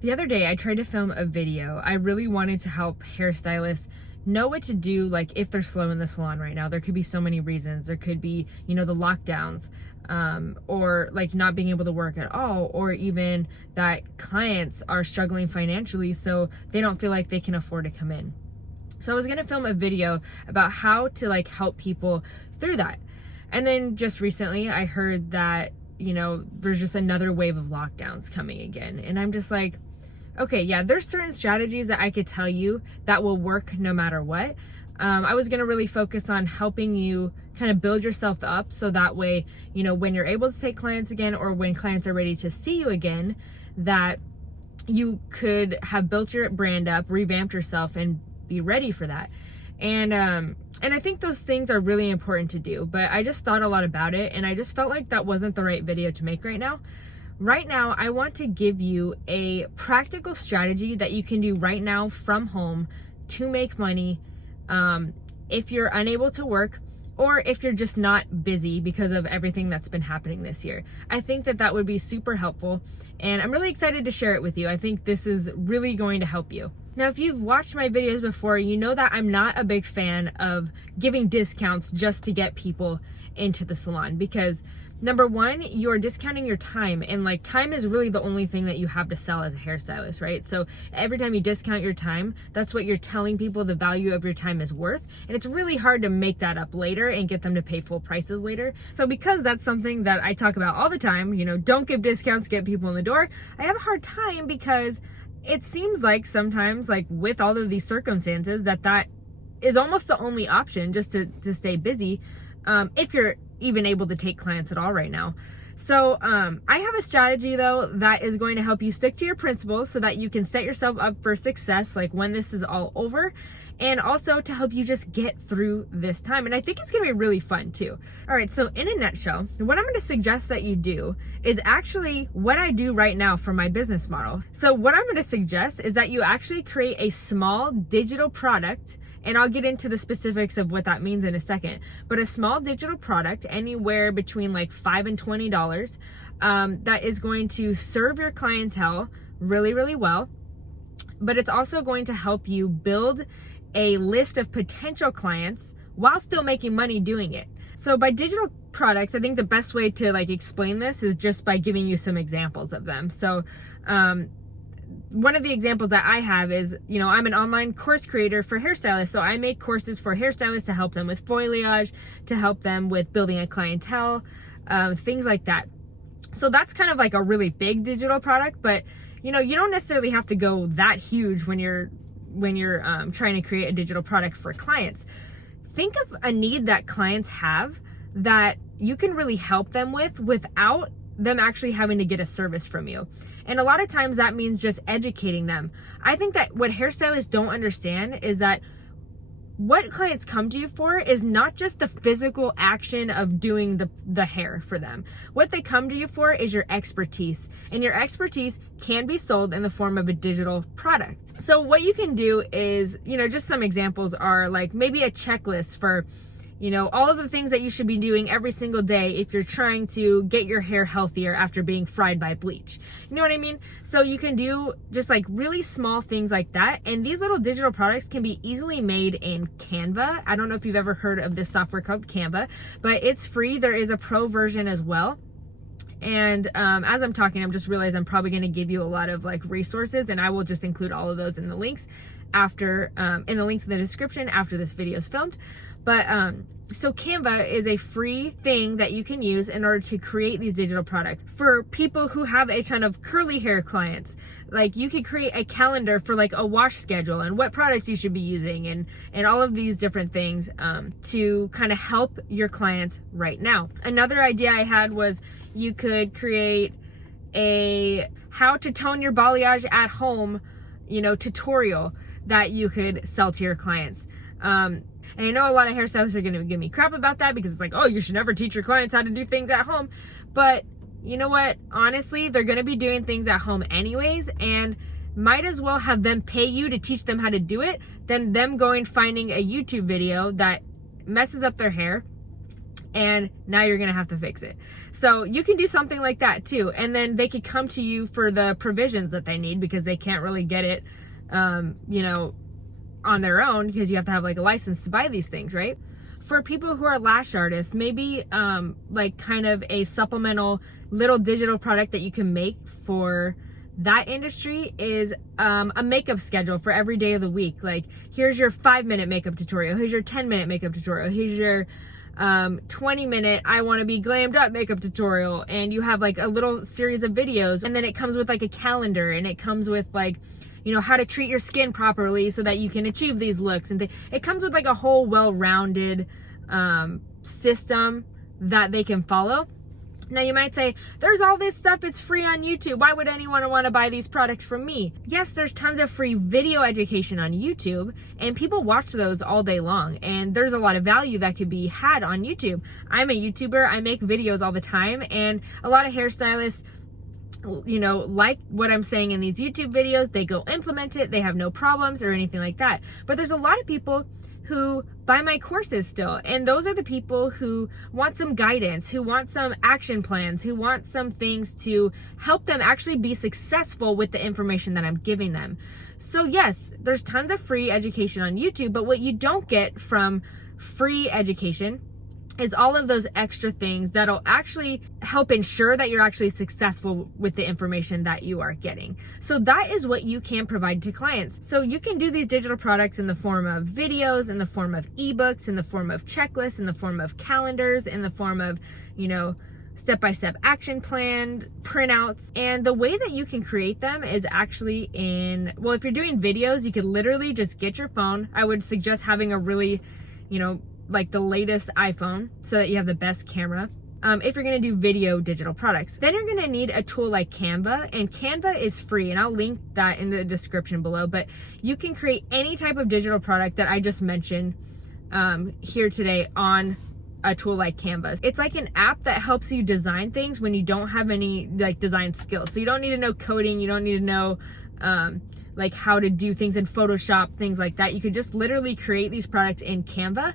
The other day I tried to film a video. I really wanted to help hairstylists know what to do, like if they're slow in the salon right now. There could be so many reasons. There could be, the lockdowns, or like not being able to work at all, or even that clients are struggling financially so they don't feel like they can afford to come in. So I was gonna film a video about how to like help people through that. And then just recently I heard that, there's just another wave of lockdowns coming again. And I'm just like, okay, yeah, there's certain strategies that I could tell you that will work no matter what. I was gonna really focus on helping you kind of build yourself up so that way, when you're able to take clients again, or when clients are ready to see you again, that you could have built your brand up, revamped yourself, and be ready for that. And I think those things are really important to do, but I just thought a lot about it and I just felt like that wasn't the right video to make right now. Right now, I want to give you a practical strategy that you can do right now from home to make money if you're unable to work, or if you're just not busy because of everything that's been happening this year. I think that would be super helpful, and I'm really excited to share it with you. I think this is really going to help you. Now, if you've watched my videos before, you know that I'm not a big fan of giving discounts just to get people into the salon, because number one, you're discounting your time, and like time is really the only thing that you have to sell as a hairstylist, right? So every time you discount your time, that's what you're telling people the value of your time is worth. And it's really hard to make that up later and get them to pay full prices later. So because that's something that I talk about all the time, don't give discounts to get people in the door, I have a hard time because it seems like sometimes, like with all of these circumstances, that is almost the only option just to stay busy, if you're even able to take clients at all right now. So I have a strategy though that is going to help you stick to your principles so that you can set yourself up for success like when this is all over, and also to help you just get through this time. And I think it's gonna be really fun too. All right, so in a nutshell, what I'm gonna suggest that you do is actually what I do right now for my business model. So what I'm gonna suggest is that you actually create a small digital product, and I'll get into the specifics of what that means in a second, but a small digital product anywhere between like $5 and $20 that is going to serve your clientele really, really well. But it's also going to help you build a list of potential clients while still making money doing it. So by digital products, I think the best way to like explain this is just by giving you some examples of them. So one of the examples that I have is, I'm an online course creator for hairstylists. So I make courses for hairstylists to help them with foliage, to help them with building a clientele, things like that. So that's kind of like a really big digital product, but you don't necessarily have to go that huge when you're trying to create a digital product for clients. Think of a need that clients have that you can really help them with without them actually having to get a service from you. And a lot of times that means just educating them. I think that what hairstylists don't understand is that what clients come to you for is not just the physical action of doing the hair for them. What they come to you for is your expertise, and your expertise can be sold in the form of a digital product. So what you can do is, just some examples are like maybe a checklist for all of the things that you should be doing every single day if you're trying to get your hair healthier after being fried by bleach. You know what I mean? So you can do just like really small things like that. And these little digital products can be easily made in Canva. I don't know if you've ever heard of this software called Canva, but it's free. There is a pro version as well. And as I'm talking, I'm just realizing I'm probably going to give you a lot of like resources, and I will just include all of those in the links after, in the links in the description after this video is filmed. But so Canva is a free thing that you can use in order to create these digital products. For people who have a ton of curly hair clients, like you could create a calendar for like a wash schedule and what products you should be using, and all of these different things to kind of help your clients right now. Another idea I had was you could create a how to tone your balayage at home, tutorial that you could sell to your clients. And I know a lot of hairstylists are going to give me crap about that because it's like, oh, you should never teach your clients how to do things at home. But you know what? Honestly, they're going to be doing things at home anyways, and might as well have them pay you to teach them how to do it than them finding a YouTube video that messes up their hair and now you're gonna have to fix it. So you can do something like that too. And then they could come to you for the provisions that they need because they can't really get it, you know, on their own, because you have to have like a license to buy these things, right? For people who are lash artists, maybe like kind of a supplemental little digital product that you can make for that industry is a makeup schedule for every day of the week. Like, here's your 5-minute makeup tutorial, here's your 10-minute makeup tutorial, here's your 20-minute I want to be glammed up makeup tutorial, and you have like a little series of videos, and then it comes with like a calendar, and it comes with like, you know, how to treat your skin properly so that you can achieve these looks, and it comes with like a whole well-rounded system that they can follow. Now you might say, there's all this stuff, it's free on YouTube. Why would anyone want to buy these products from me? Yes, there's tons of free video education on YouTube, and people watch those all day long, and there's a lot of value that could be had on YouTube. I'm a YouTuber, I make videos all the time, and a lot of hairstylists, you know, like what I'm saying in these YouTube videos, they go implement it, they have no problems or anything like that. But there's a lot of people who buy my courses still, and those are the people who want some guidance, who want some action plans, who want some things to help them actually be successful with the information that I'm giving them. So yes, there's tons of free education on YouTube, but what you don't get from free education is all of those extra things that'll actually help ensure that you're actually successful with the information that you are getting. So that is what you can provide to clients. So you can do these digital products in the form of videos, in the form of ebooks, in the form of checklists, in the form of calendars, in the form of, you know, step-by-step action plan, printouts. And the way that you can create them is actually in, well, if you're doing videos, you could literally just get your phone. I would suggest having a really, you know, like the latest iPhone so that you have the best camera. If you're gonna do video digital products, then you're gonna need a tool like Canva, and Canva is free, and I'll link that in the description below, but you can create any type of digital product that I just mentioned here today on a tool like Canva. It's like an app that helps you design things when you don't have any like design skills. So you don't need to know coding, you don't need to know like how to do things in Photoshop, things like that. You could just literally create these products in Canva.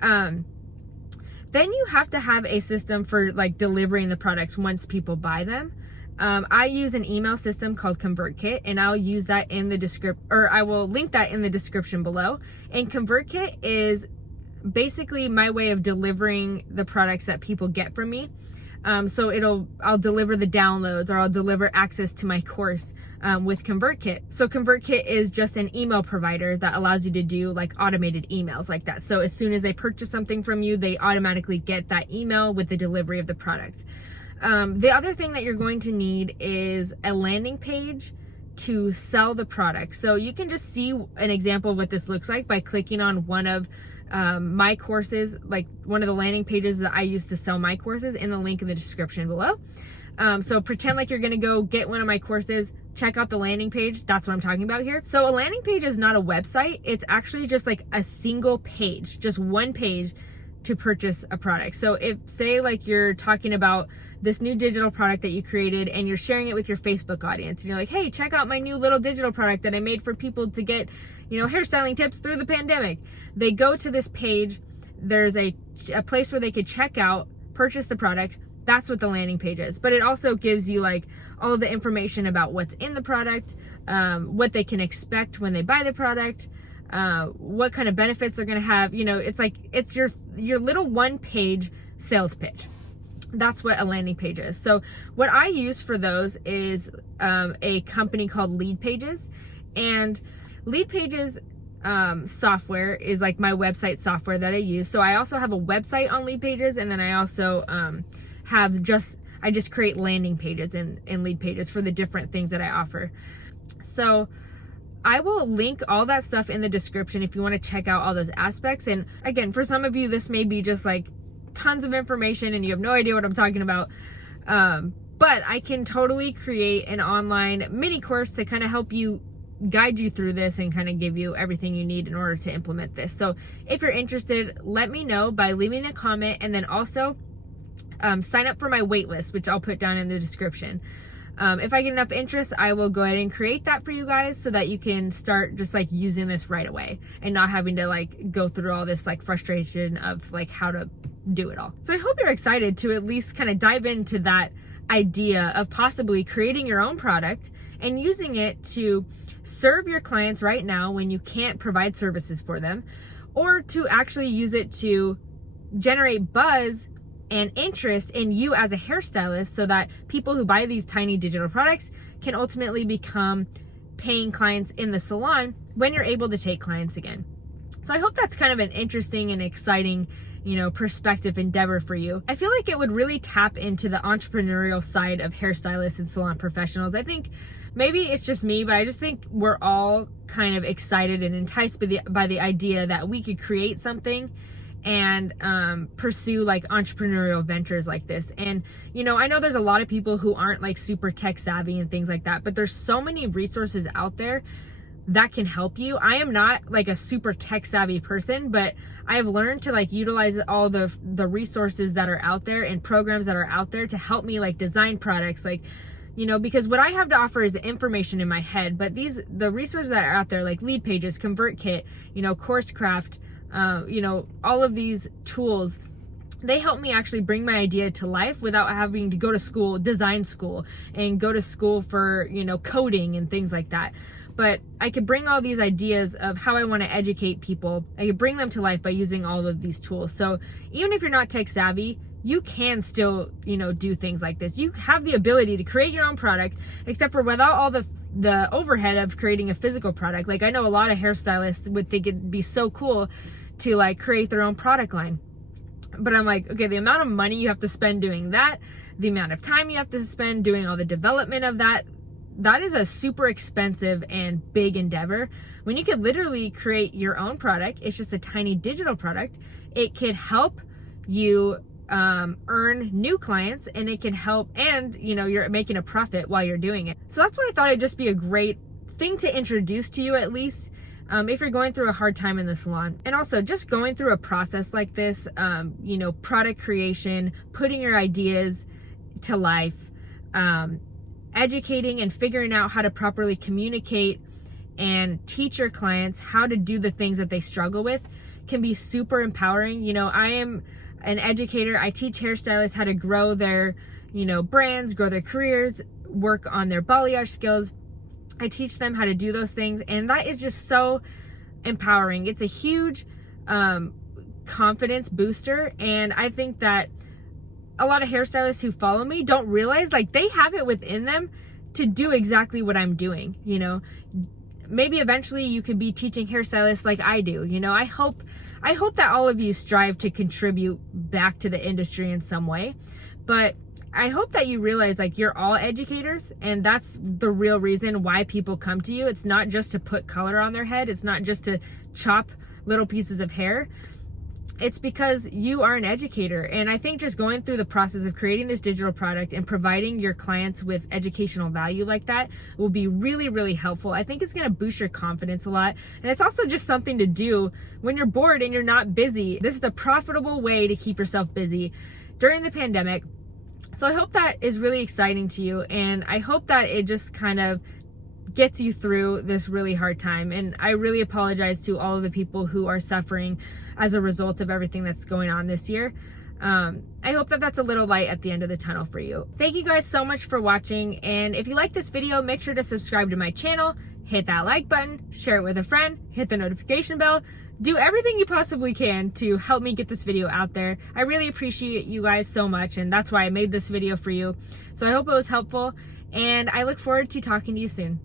Then you have to have a system for like delivering the products once people buy them. I use an email system called ConvertKit, and I'll use that in the description, or I will link that in the description below. And ConvertKit is basically my way of delivering the products that people get from me. So I'll deliver the downloads, or I'll deliver access to my course with ConvertKit. So ConvertKit is just an email provider that allows you to do like automated emails like that. So as soon as they purchase something from you, they automatically get that email with the delivery of the product. The other thing that you're going to need is a landing page to sell the product. So you can just see an example of what this looks like by clicking on one of my courses, like one of the landing pages that I use to sell my courses, in the link in the description below. So pretend like you're gonna go get one of my courses, check out the landing page. That's what I'm talking about here. So a landing page is not a website. It's actually just like a single page, just one page to purchase a product. So if, say like you're talking about this new digital product that you created and you're sharing it with your Facebook audience, and you're like, hey, check out my new little digital product that I made for people to get, you know, hairstyling tips through the pandemic. They go to this page, there's a place where they could check out, purchase the product. That's what the landing page is. But it also gives you like all of the information about what's in the product, what they can expect when they buy the product, what kind of benefits they're gonna have. You know, it's like, it's your little one-page sales pitch. That's what a landing page is. So what I use for those is a company called Lead Pages. And Lead Pages software is like my website software that I use. So I also have a website on Lead Pages, and then I also I just create landing pages in Lead Pages for the different things that I offer. So I will link all that stuff in the description if you want to check out all those aspects. And again, for some of you, this may be just like tons of information and you have no idea what I'm talking about. But I can totally create an online mini course to kind of help you, guide you through this, and kind of give you everything you need in order to implement this. So if you're interested, let me know by leaving a comment, and then also sign up for my wait list, which I'll put down in the description. If I get enough interest, I will go ahead and create that for you guys so that you can start just like using this right away and not having to like go through all this like frustration of like how to do it all. So I hope you're excited to at least kind of dive into that idea of possibly creating your own product and using it to serve your clients right now when you can't provide services for them, or to actually use it to generate buzz and interest in you as a hairstylist so that people who buy these tiny digital products can ultimately become paying clients in the salon when you're able to take clients again. So I hope that's kind of an interesting and exciting, perspective endeavor for you. I feel like it would really tap into the entrepreneurial side of hairstylists and salon professionals. I think maybe it's just me, but I just think we're all kind of excited and enticed by the idea that we could create something and pursue like entrepreneurial ventures like this. And I know there's a lot of people who aren't like super tech savvy and things like that, but there's so many resources out there that can help you. I am not like a super tech savvy person, but I've learned to like utilize all the resources that are out there and programs that are out there to help me like design products, like because what I have to offer is the information in my head, but the resources that are out there, like Lead Pages, ConvertKit, CourseCraft, all of these tools, they help me actually bring my idea to life without having to go to school, design school, and go to school for, coding and things like that. But I could bring all these ideas of how I want to educate people. I could bring them to life by using all of these tools. So even if you're not tech savvy, you can still, do things like this. You have the ability to create your own product, except for without all the overhead of creating a physical product. Like I know a lot of hairstylists would think it'd be so cool to like create their own product line. But I'm like, okay, the amount of money you have to spend doing that, the amount of time you have to spend doing all the development of that is a super expensive and big endeavor. When you could literally create your own product, it's just a tiny digital product. It could help you earn new clients, and it can help, and you're making a profit while you're doing it. So that's what I thought it'd just be a great thing to introduce to you, at least if you're going through a hard time in the salon. And also just going through a process like this, product creation, putting your ideas to life, educating and figuring out how to properly communicate and teach your clients how to do the things that they struggle with can be super empowering. I am an educator. I teach hairstylists how to grow their, brands, grow their careers, work on their balayage skills. I teach them how to do those things, and that is just so empowering. It's a huge confidence booster, and I think that a lot of hairstylists who follow me don't realize like they have it within them to do exactly what I'm doing. Maybe eventually you could be teaching hairstylists like I do. I hope that all of you strive to contribute back to the industry in some way, but I hope that you realize like you're all educators, and that's the real reason why people come to you. It's not just to put color on their head. It's not just to chop little pieces of hair. It's because you are an educator. And I think just going through the process of creating this digital product and providing your clients with educational value like that will be really, really helpful. I think it's going to boost your confidence a lot. And it's also just something to do when you're bored and you're not busy. This is a profitable way to keep yourself busy during the pandemic. So I hope that is really exciting to you. And I hope that it just kind of gets you through this really hard time. And I really apologize to all of the people who are suffering as a result of everything that's going on this year. I hope that that's a little light at the end of the tunnel for you. Thank you guys so much for watching. And if you like this video, make sure to subscribe to my channel, hit that like button, share it with a friend, hit the notification bell. Do everything you possibly can to help me get this video out there. I really appreciate you guys so much, and that's why I made this video for you. So I hope it was helpful, and I look forward to talking to you soon.